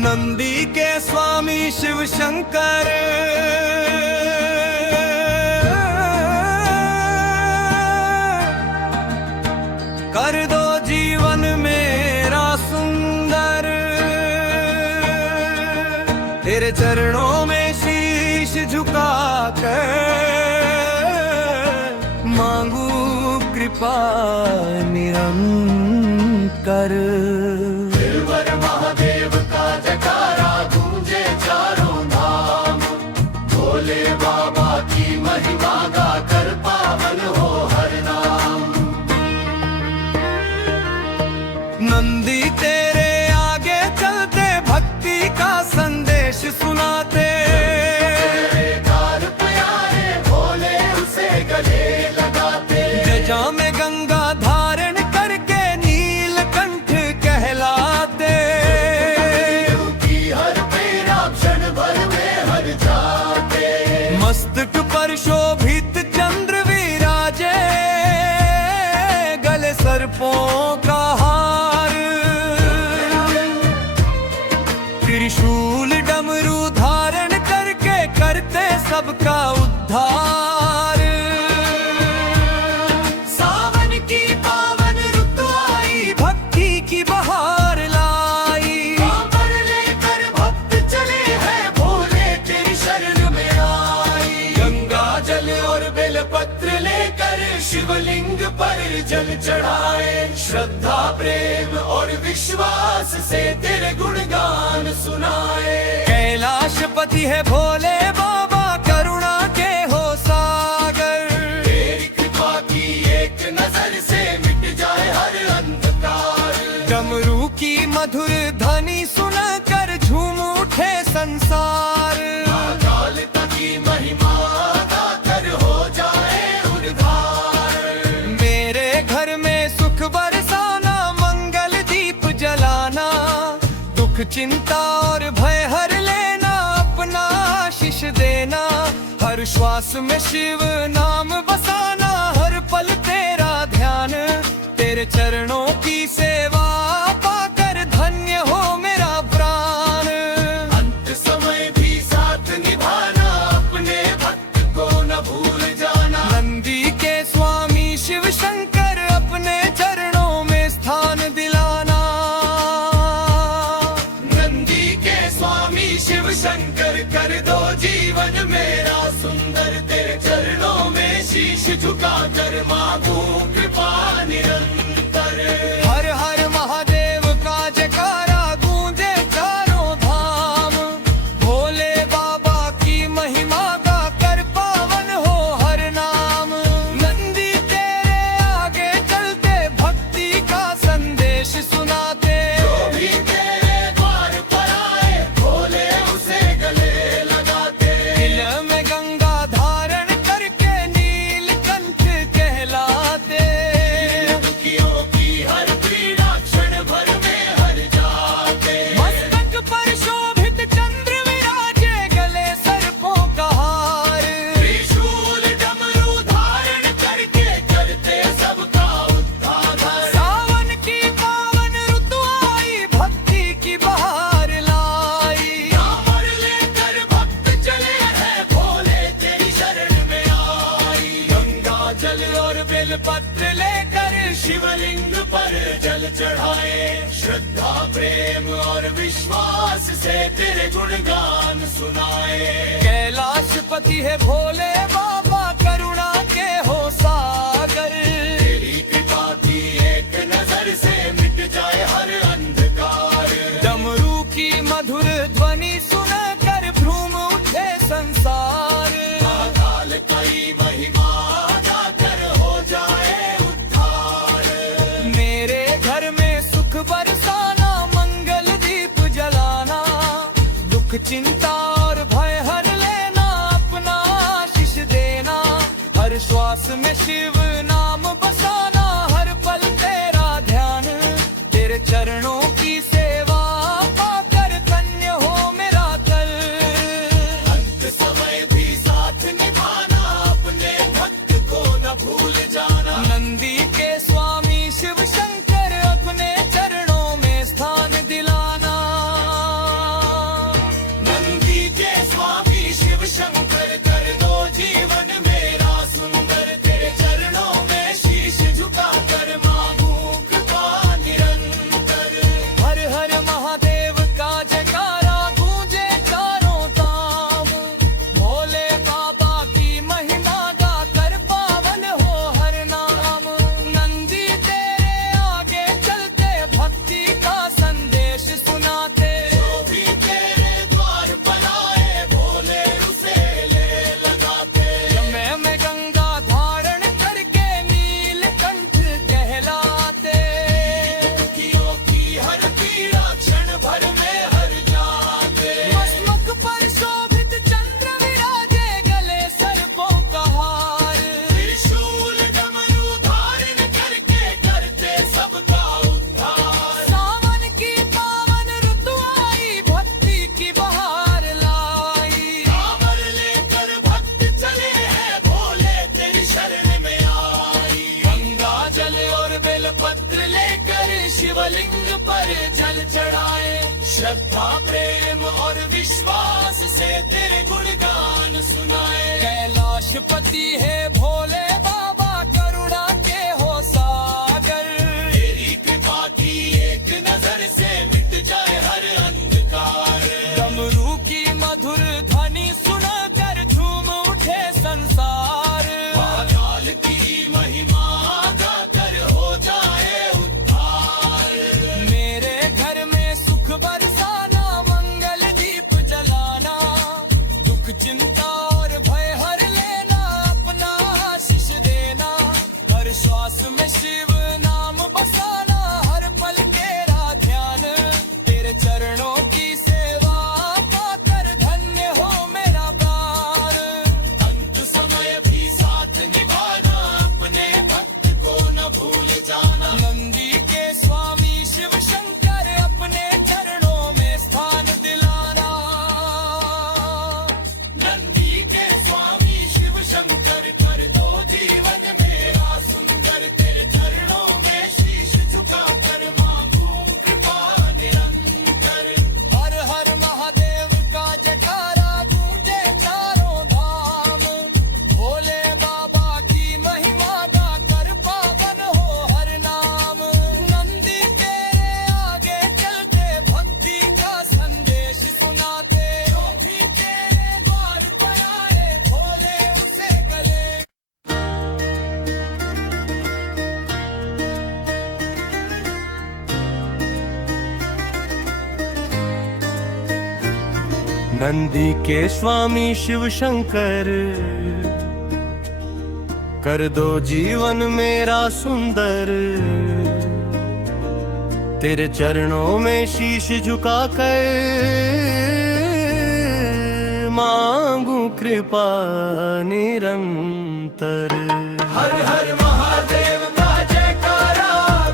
नंदी के स्वामी शिव शंकर कर दो जीवन मेरा सुंदर, तेरे चरणों में शीश झुकाकर मांगू कृपा निरंतर। महादेव का जयकारा गूंजे चारों धाम, भोले बाबा की महिमा गाकर पावन हो हर नाम। नंदी तेरे आगे चलते भक्ति का संदेश सुनाते, तेरे द्वार पे आए भोले उसे गले लगाते। जजा में गंगा धारण करके नीलकंठ कहलाते, मस्तक पर शोभित चंद्र विराजे, गले सर्पों का हार, त्रिशूल डमरू धारण करके करते सबका उद्धार। सावन की पावन ऋतु आई, भक्ति की बहार लाई, कांवर लेकर भक्त चले हैं भोले तेरी शरण में आई। गंगा जल और बेलपत्र लेकर शिवलिंग पर जल चढ़ाए, श्रद्धा प्रेम और विश्वास से तेरे गुणगान सुनाए। कैलाशपति है भोले बाबा, करुणा के हो सागर, तेरी कृपा की एक नजर से मिट जाए हर अंधकार। डमरू की मधुर ध्वनि सुनकर झूम उठे संसार, अकालता की महिमा गाकर हो जाए उद्धार। मेरे घर में सुख बरसाना, मंगल दीप जलाना, दुख चिंता और भय हर लेना, अपना आशीष देना, हर श्वास में शिव नाम बसाना, हर पल तेरा ध्यान, तेरे चरणों की सेवा पाकर धन्य हो मेरा प्राण। अंत समय भी साथ निभाना, अपने भक्त को न भूल जाना। नंदी के स्वामी शिव शंकर अपने चरणों में स्थान दिलाना, नंदी के स्वामी शिव शंकर कर दो जीवन मेरा सुंदर, तेरे चरणों में शीश झुकाकर मांगू कृपा निरंतर। हर हर महादेव का जयकारा गूंजे चारों धाम, भोले बाबा की महिमा गाकर पावन हो हर नाम। नंदी तेरे आगे चलते भक्ति का संदेश सुनाते, जो भी तेरे द्वार पर आए भोले उसे गले लगाते। दिल में गंगा धारण करके नीलकंठ कहलाते, दुखियों की हर पीड़ा क्षण भर में हर जाते। मस्तक पर शोभित चंद्र विराजे, गले सर्पों का हार, त्रिशूल डमरू धारण करके करते सबका उद्धार। सावन की पावन ऋतु आई, भक्ति की बहार लाई, कांवर लेकर भक्त चले हैं भोले तेरी शरण में आई। गंगा जल और बेलपत्र लेकर शिवलिंग पर जल चढ़ाए, श्रद्धा प्रेम और विश्वास से तेरे गुणगान सुनाए। कैलाशपति है भोले बाबा, करुणा के हो सागर, तेरी कृपा की एक नजर से मिट जाए हर अंधकार। डमरू की मधुर ध्वनि सुनकर भ्रूम उठे संसार, अकाल कई महिमा गाकर हो जाए उद्धार। मेरे घर में सुख बरसाना, मंगल दीप जलाना, दुख चिंता और भय हर लेना, अपना आशीष देना, हर श्वास में शिव नाम बसाना, हर पल तेरा ध्यान, तेरे चरणों की सेवा पाकर धन्य हो मेरा तल। अंत समय भी साथ निभाना, अपने भक्त को न भूल जाना। नंदी के स्वामी शिव शंकर अपने चरणों में स्थान दिलाना। शिवलिंग पर जल चढ़ाए। श्रद्धा प्रेम और विश्वास से तेरे गुणगान सुनाए। कैलाशपति है भोले बाबा, करुणा के हो सागर। तेरी कृपा की एक नजर से मिट जाए हर अंधकार। डमरू की मधुर ध्वनि सुनकर झूम उठे संसार। महाकाल की महिमा गाकर हो जाए उद्धार। मेरे घर में सुख बरसाना, मंगल दीप जलाना। दुख चिंता और भय हर लेना, अपना आशीष देना। हर श्वास में शिव नाम बसाना, हर पल तेरा ध्यान। तेरे चरणों की सेवा पाकर धन्य हो मेरा प्राण। अंत समय भी साथ निभाना, अपने भक्त को न भूल जाना। नंदी के स्वामी शिव शंकर, अपने चरणों में स्थान दिलाना। नंदी के स्वामी शिव शंकर, कर दो जीवन मेरा सुंदर। तेरे चरणों में शीश झुकाकर मांगू कृपा निरंतर। हर हर महादेव का जयकारा गूंजे चारों धाम। भोले बाबा की महिमा गाकर पावन हो हर नाम। नंदी तेरे आगे चलते, भक्ति का संदेश सुनाते। जो भी तेरे द्वार पर आए, भोले उसे गले। नंदी के स्वामी शिव शंकर, कर दो जीवन मेरा सुंदर। तेरे चरणों में शीश झुकाकर मांगू कृपा निरंतर। हर हर महादेव का जयकारा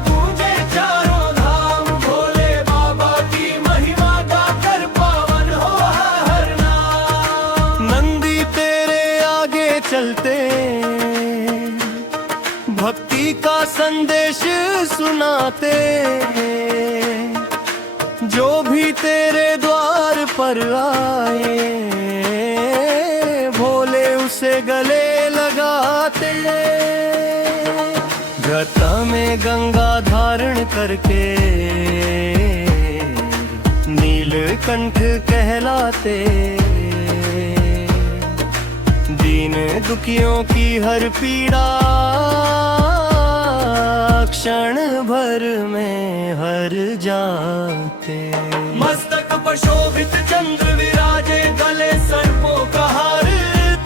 गूंजे चारों धाम। भोले बाबा की महिमा गाकर पावन हो हर नाम। नंदी तेरे आगे चलते, भक्ति का संदेश सुनाते। जो भी तेरे द्वार पर आए, भोले उसे गले लगाते। घटा में गंगा धारण करके नीलकंठ कहलाते। दीन दुखियों की हर पीड़ा, क्षण भर में हर जाते। मस्तक पर शोभित चंद्र विराजे, गले सर्पों का हार।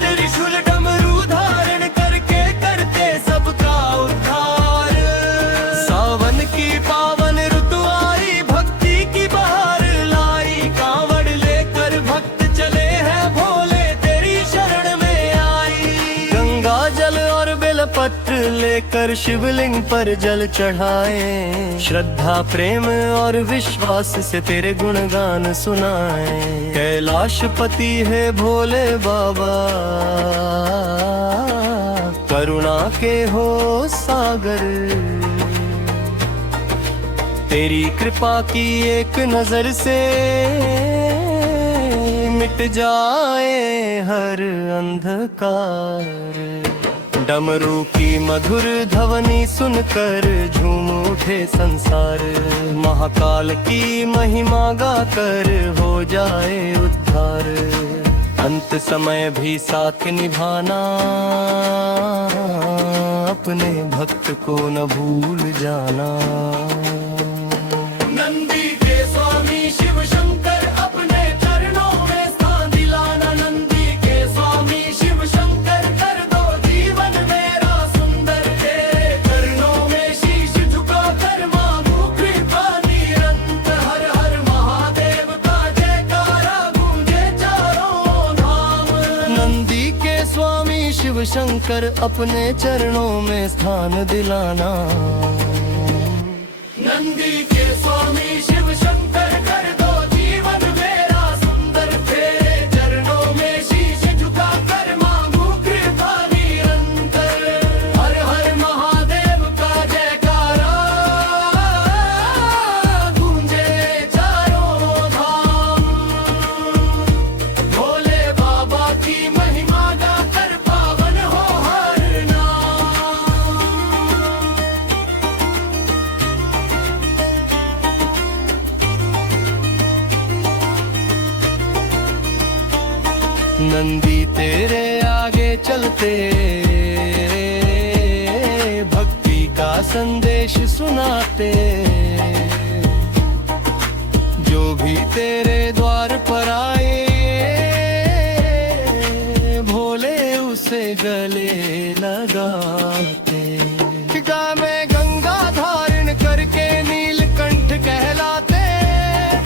त्रिशूल डमरू धारण करके करते सबका उद्धार। सावन की पावन ऋतु आई, भक्ति की बहार लाई। कांवड़ लेकर भक्त चले हैं, भोले तेरी शरण में आई। गंगा जल और बेलपत्र लेकर शिवलिंग पर जल चढ़ाए। श्रद्धा प्रेम और विश्वास से तेरे गुणगान सुनाए। कैलाशपति है भोले बाबा, करुणा के हो सागर। तेरी कृपा की एक नजर से मिट जाए हर अंधकार। डमरू की मधुर ध्वनि सुनकर झूम उठे संसार। महाकाल की महिमा गाकर हो जाए उद्धार। अंत समय भी साथ निभाना, अपने भक्त को न भूल जाना। नंदी के स्वामी शिव शंकर, अपने चरणों में स्थान दिलाना। नंदी के स्वामी शिव शंकर, कर दो जीवन मेरा सुंदर। तेरे चरणों में शीश झुकाकर मांगू कृपा निरंतर। हर हर महादेव का जयकारा गूंजे चारों धाम। नंदी के स्वामी शिव शंकर, अपने चरणों में स्थान दिलाना। नंदी के स्वामी शिव शंकर, कर दो जीवन मेरा सुंदर। तेरे चरणों में शीश झुकाकर मांगू कृपा निरंतर। हर हर महादेव का जयकारा चलते भक्ति का संदेश सुनाते। जो भी तेरे द्वार पर आए भोले उसे गले लगाते। में गंगा धारण करके नीलकंठ कहलाते।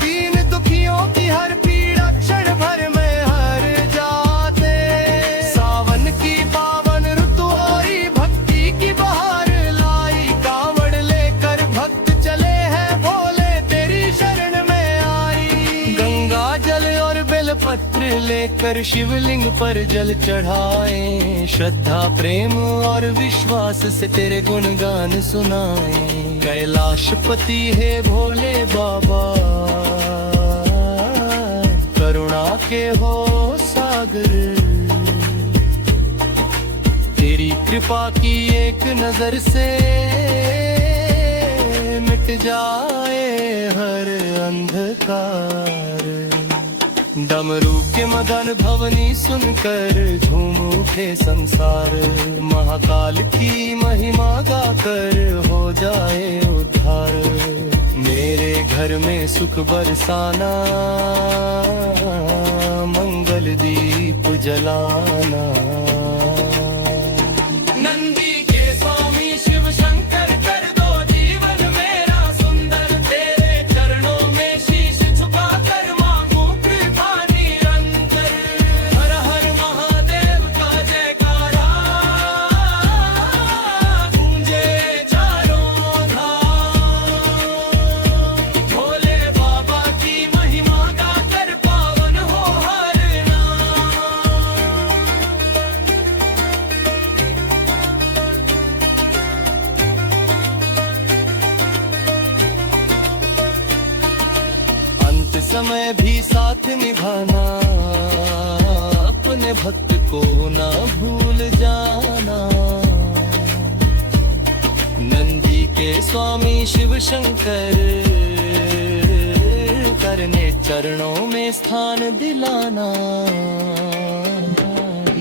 दीन दुखियों की हर पीड़ा क्षण भर में हर जाते। सावन की पावन ऋतु आई भक्ति की बहार लाई। कांवड़ लेकर भक्त चले हैं भोले तेरी शरण में आई। गंगा जल और बेलपत्र लेकर शिवलिंग पर जल चढ़ाए। श्रद्धा प्रेम और विश्वास से तेरे गुणगान सुनाए। कैलाशपति है भोले बाबा करुणा के हो सागर। तेरी कृपा की एक नजर से मिट जाए हर अंधकार। डमरू के मदन भवनी सुनकर झूम उठे संसार। महाकाल की महिमा गाकर हो जाए उद्धार। मेरे घर में सुख बरसाना मंगल दीप जलाना। नंदी के स्वामी शिव शंकर कर दो जीवन मेरा सुंदर। तेरे चरणों में शीश झुकाकर मांगू कृपा निरंतर। हर हर महादेव का जयकारा गूंजे चारों धाम। भोले बाबा की महिमा गाकर पावन हो हर नाम। अंत समय भी साथ निभाना अपने भक्त को ना भूल जाना। नंदी के स्वामी शिव शंकर करने चरणों में स्थान दिलाना।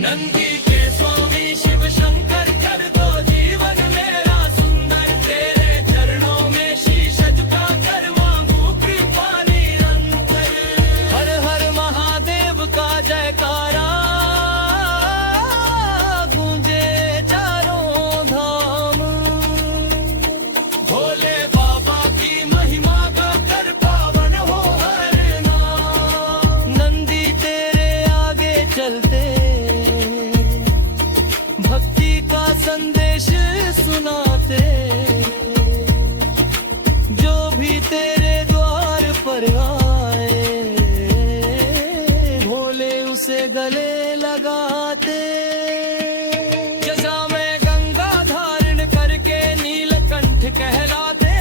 नंदी के स्वामी शिव शंकर कर दो जीवन मेरा सुंदर। तेरे चरणों में शीश झुकाकर मांगू कृपा निरंतर। हर हर महादेव का जयकारा गूंजे चारों धाम। भोले बाबा की महिमा गाकर पावन हो हर नाम। नंदी तेरे आगे चलते भक्ति का संदेश सुनाते। जो भी तेरे द्वार पर आए भोले उसे गले लगाते। जजा में गंगा धारण करके नीलकंठ कहलाते।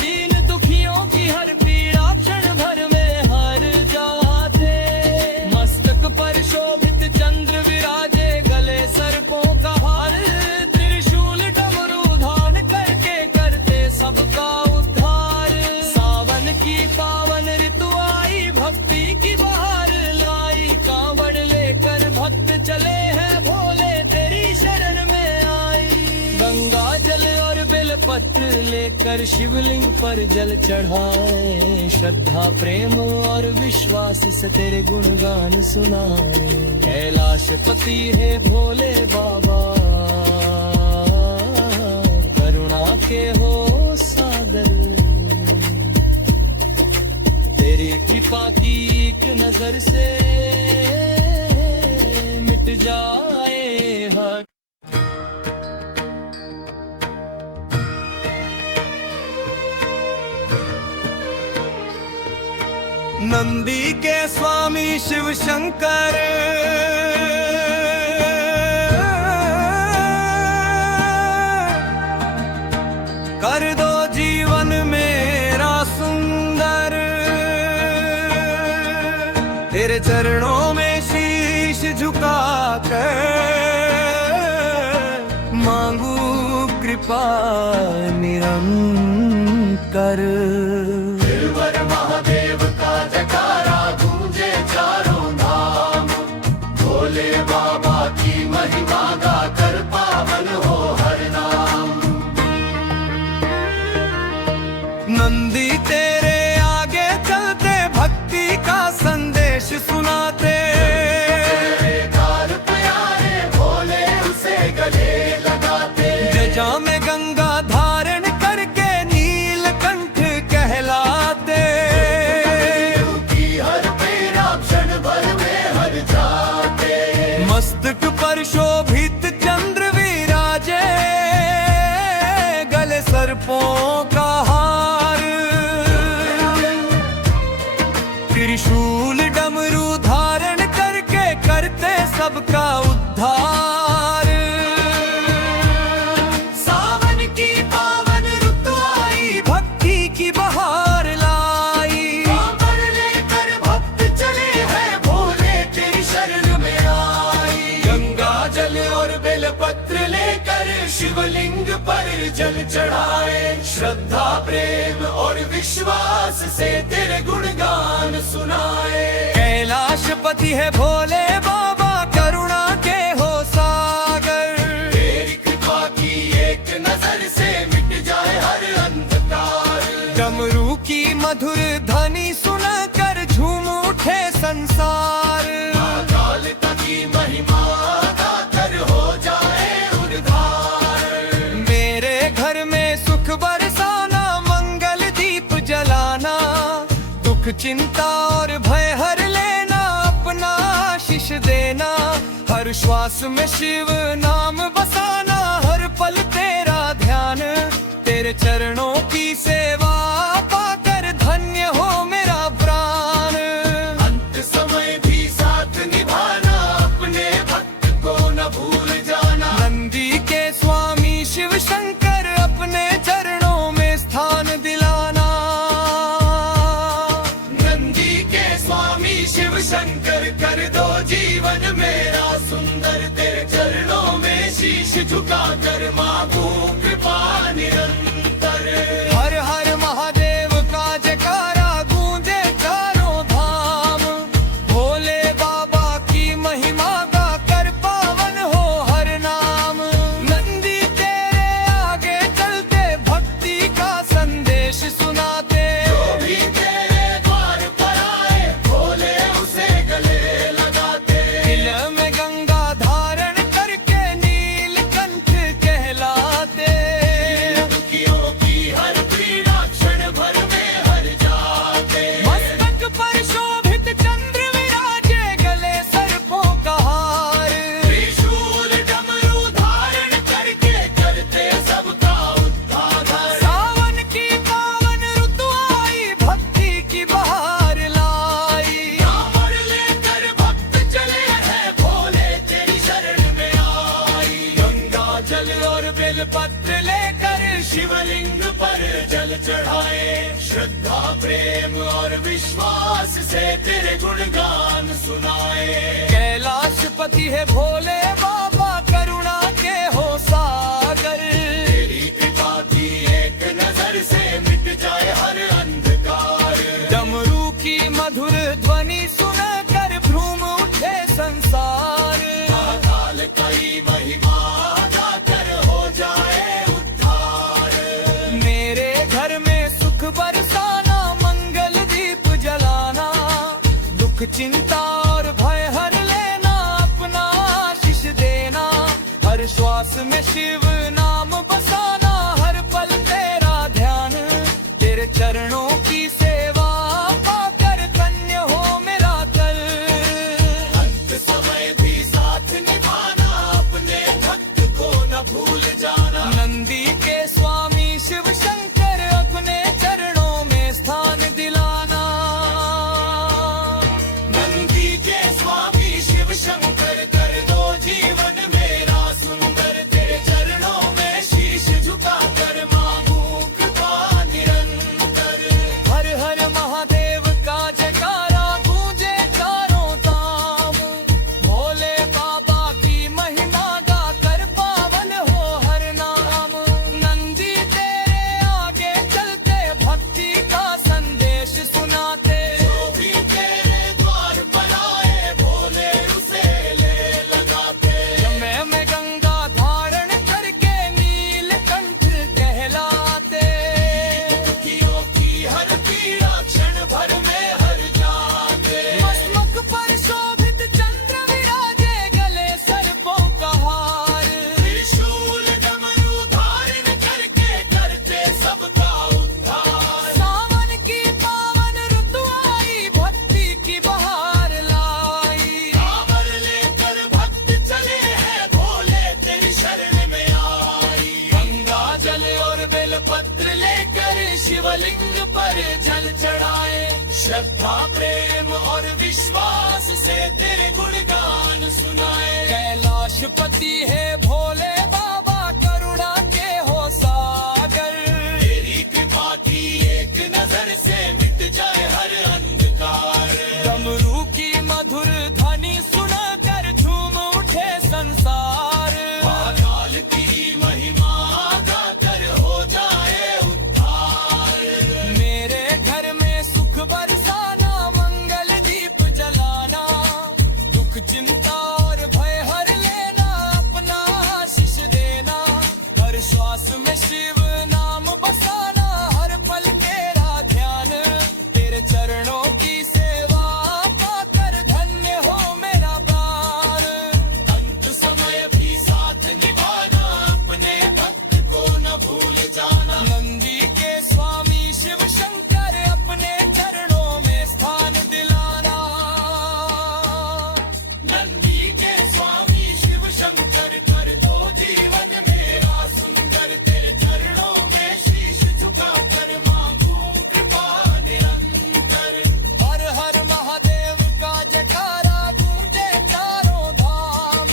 दीन दुखियों की हर पीड़ा क्षण भर में हर जाते। मस्तक पर शोभित चंद्र विराजे गले सर्पों का हार। त्रिशूल डमरू धान करके करते सबका उद्धार। सावन की पावन ऋतु आई भक्ति की बहार लाई। कांवड़ लेकर भक्त चले हैं भोले तेरी शरण में आई। गंगा जल और बेलपत्र लेकर शिवलिंग पर जल चढ़ाए। श्रद्धा प्रेम और विश्वास से तेरे गुणगान सुनाए। कैलाशपति है भोले बाबा करुणा के हो सागर। तेरी कृपा की एक नजर से मिट जाए हर। नंदी के स्वामी शिव शंकर कर दो जीवन मेरा सुंदर। तेरे चरणों में शीश झुकाकर मांगू कृपा निरंतर। गिरवर महादेव का जयकारा गूंजे चारों धाम। भोले बाबा की महिमा सर्पों का हार, त्रिशूल डमरू धारण करके करते सबका उद्धार। सावन की पावन ऋतु आई, भक्ति की बहार लाई, कांवर लेकर भक्त चले हैं भोले तेरी शरण में आई। गंगा जल और बेलपत्र लेकर शिवलिंग पर जल चढ़ाए, श्रद्धा प्रेम और विश्वास से तेरे गुणगान सुनाए। कैलाशपति है भोले बाबा, करुणा के हो सागर, तेरी कृपा की एक नजर से मिट जाए हर अंधकार। डमरू की मधुर ध्वनि सुनकर झूम उठे संसार। माँ कालिका की महिमा गाकर हो जाए उद्धार। मेरे घर में सुख बरसाना, मंगल दीप जलाना, दुख चिंता और भय हर लेना, अपना आशीष देना। हर श्वास में शिव नाम बसाना, हर पल तेरा ध्यान, तेरे चरणों की सेवा पाकर धन्य हो मेरा प्राण। अंत समय भी साथ निभाना, अपने भक्त को न भूल जाना। नंदी के स्वामी शिव शंकर, अपने चरणों में स्थान दिलाना। नंदी के स्वामी शिव शंकर कर दो जीवन मेरा सुंदर। तेरे चरणों में शीश झुकाकर मांगू कृपा निरंतर। हर हर महादेव का जयकारा गूंजे चारों धाम, भोले बाबा की महिमा गा कर पावन हो हर नाम। नंदी तेरे आगे चलते, भक्ति का संदेश सुनाते, जो भी तेरे द्वार पर आए भोले उसे गले लगाते। दिल में गंगा धारण करके नीलकंठ कहलाते। दुखियों की हर पीड़ा क्षण भर में हर जाते। मस्तक पर शोभित चंद्र विराजे, गले सर्पों का हार, त्रिशूल डमरू धारण करके करते सबका उद्धार। सावन की पावन ऋतु आई, भक्ति की बहार लाई। कांवर लेकर भक्त चले हैं भोले तेरी शरण में आई। गंगा जल और बेलपत्र लेकर शिवलिंग पर जल चढ़ाए, श्रद्धा प्रेम और विश्वास से तेरे गुणगान सुनाए। कैलाशपति है भोले बाबा, करुणा के हो सागर, तेरी कृपा की एक नजर से मिट जाए हर अंधकार। डमरू की मधुर ध्वनि सुनकर भ्रूम उठे संसार। काल कई महिमा गाकर हो जाए उद्धार। मेरे घर में सुख बरसाना, मंगल दीप जलाना, दुख चिंता और भय हर लेना, अपना आशीष देना। हर श्वास में शिव नाम बसाना, हर पल तेरा ध्यान, तेरे चरणों की सेवा पाकर धन्य हो मेरा कल। अंत समय भी साथ निभाना, अपने भक्त को न भूल जाना। नंदी के स्वामी शिव शंकर, अपने चरणों में स्थान दिलाना। नंदी के स्वामी शिव शंकर कर दो जीवन मेरा सुंदर। तेरे चरणों में शीश झुकाकर मांगू कृपा निरंतर। चढ़ाए। श्रद्धा प्रेम और विश्वास से तेरे गुणगान सुनाए। कैलाशपति है भोले बाबा, करुणा के हो सागर। तेरी कृपा की एक नजर से मिट जाए हर अंधकार। डमरू की मधुर ध्वनि सुनाकर झूम उठे संसार। महाकाल की महिमा गाकर हो जाए उद्धार। मेरे घर में सुख बरसाना, मंगल दीप जलाना। दुख चिंता और भय हर लेना, अपना आशीष देना। हर श्वास में शिव नाम बसाना, हर पल तेरा ध्यान। तेरे चरणों की सेवा पाकर धन्य हो मेरा प्राण। अंत समय भी साथ निभाना, अपने भक्त को न भूल जाना। नंदी के स्वामी शिव शंकर, अपने चरणों में स्थान दिलाना। नंदी के स्वामी शिव शंकर, कर दो जीवन मेरा सुंदर। तेरे चरणों में शीश झुकाकर मांगू कृपा निरंतर। हर हर महादेव का जयकारा गूंजे चारों धाम।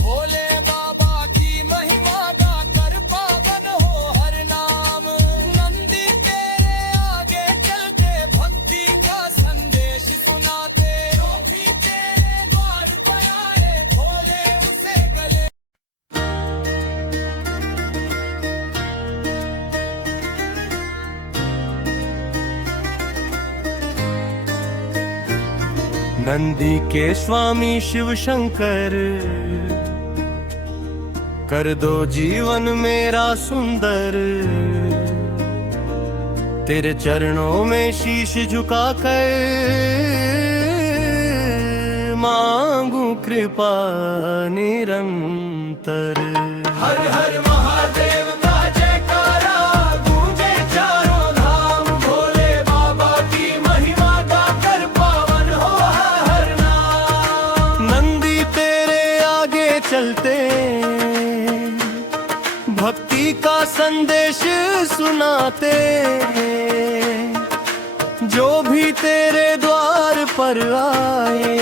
भोले बाबा की महिमा गाकर पावन हो हर नाम। नंदी तेरे आगे चलते, भक्ति का संदेश सुनाते। जो भी तेरे द्वार पर आए, भोले उसे गले। नंदी के स्वामी शिव शंकर, कर दो जीवन मेरा सुंदर। तेरे चरणों में शीश झुकाकर मांगू कृपा निरंतर। हर हर महादेव का जयकारा गूंजे चारों धाम। भोले बाबा की महिमा गाकर पावन हो हर नाम। नंदी तेरे आगे चलते, भक्ति का संदेश सुनाते। जो भी तेरे द्वार पर आए,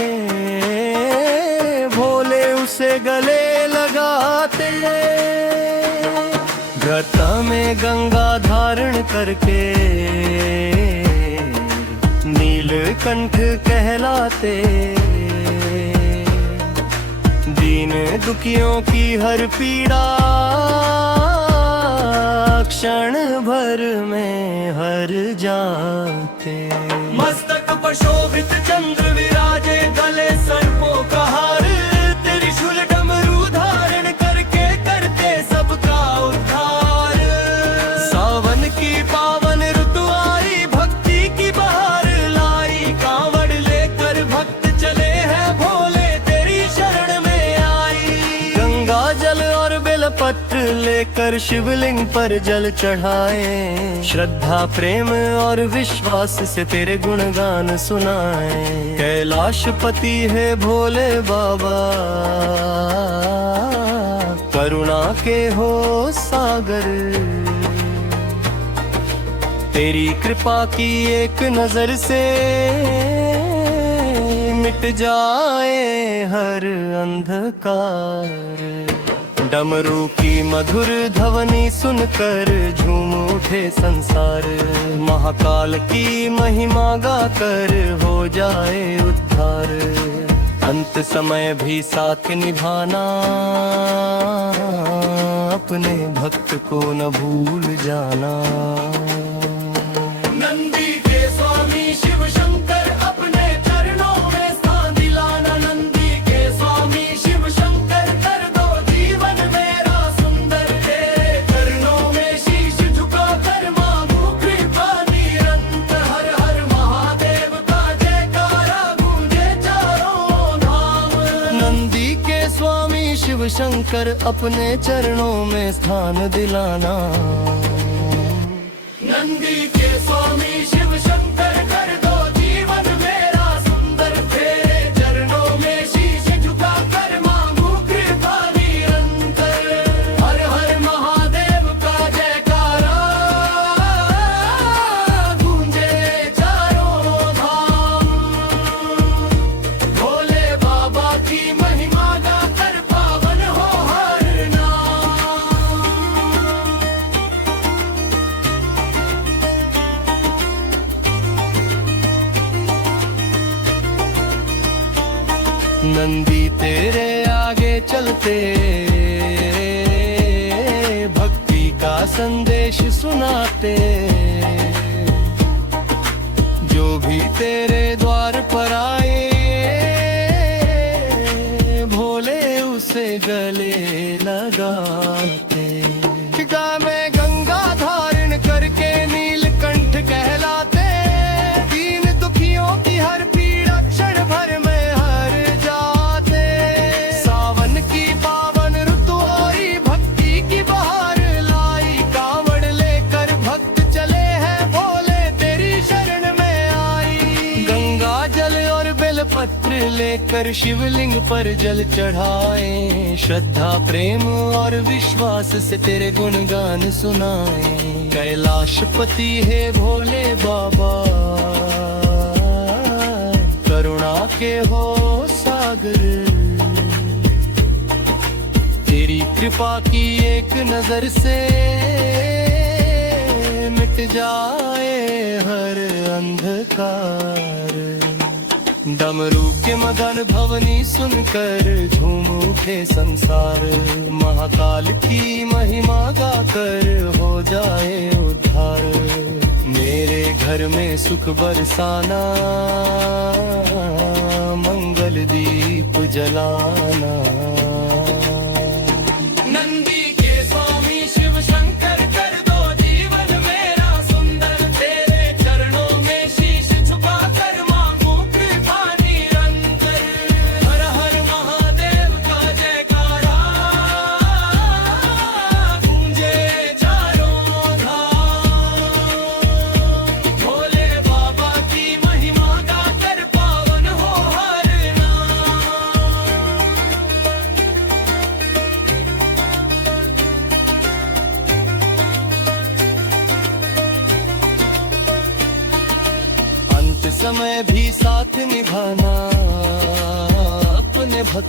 भोले उसे गले लगाते। घटा में गंगा धारण करके नीलकंठ कहलाते। दीन दुखियों की हर पीड़ा, क्षण भर में हर जाते। मस्तक पर शोभित चंद्र विराजे, गले सर्पों का हार। त्रिशूल डमरू धारण करके करते सबका उद्धार। सावन की पावन ऋतु आई, भक्ति की बहार लाई। कांवड़ लेकर भक्त चले हैं, भोले तेरी शरण में आई। गंगा जल और बेलपत्र लेकर शिवलिंग पर जल चढ़ाए। श्रद्धा प्रेम और विश्वास से तेरे गुणगान सुनाए। कैलाशपति है भोले बाबा, करुणा के हो सागर। तेरी कृपा की एक नजर से मिट जाए हर अंधकार। डमरू की मधुर ध्वनि सुनकर झूम उठे संसार। महाकाल की महिमा गाकर हो जाए उद्धार। अंत समय भी साथ निभाना, अपने भक्त को न भूल जाना। नंदी के स्वामी शिव शंकर, अपने चरणों में स्थान दिलाना। नंदी के स्वामी शिव शंकर, कर दो जीवन मेरा सुंदर। तेरे चरणों में शीश झुकाकर मांगू कृपा निरंतर। हर हर महादेव का जयकारा गूंजे चारों धाम। नंदी के स्वामी शिव शंकर, अपने चरणों में स्थान दिलाना। नंदी के स्वामी शिव शंकर, कर दो जीवन मेरा सुंदर। तेरे चरणों में शीश झुकाकर मांगू कृपा निरंतर। हर हर महादेव का जयकारा गूंजे नंदी तेरे आगे चलते भक्ति का संदेश सुनाते, जो भी तेरे द्वार पर आए भोले उसे गले लगाते। में गंगा धारण करके नीलकंठ कहलाते, दीन दुखियों की हर पीड़ा क्षण भर में हर जाते। सावन की पावन ऋतु आई, भक्ति की बहार लाई, कांवड़ लेकर भक्त चले हैं भोले तेरी शरण में आई। गंगा जल और बेलपत्र लेकर शिवलिंग पर जल चढ़ाए, श्रद्धा प्रेम और विश्वास से तेरे गुणगान सुनाए। कैलाशपति है भोले बाबा, करुणा के हो सागर, तेरी कृपा की एक नजर से मिट जाए हर अंधकार। डमरू के मदन भवनी सुनकर झूम उठे संसार, महाकाल की महिमा गाकर हो जाए उद्धार। मेरे घर में सुख बरसाना, मंगल दीप जलाना। नंदी के स्वामी शिव शंकर कर दो जीवन मेरा सुंदर, तेरे चरणों में शीश झुकाकर मांगू कृपा निरंतर। हर हर महादेव का जयकारा गूंजे चारों धाम, भोले बाबा की महिमा गाकर पावन हो हर नाम। अंत समय भी साथ निभाना अपने भक्त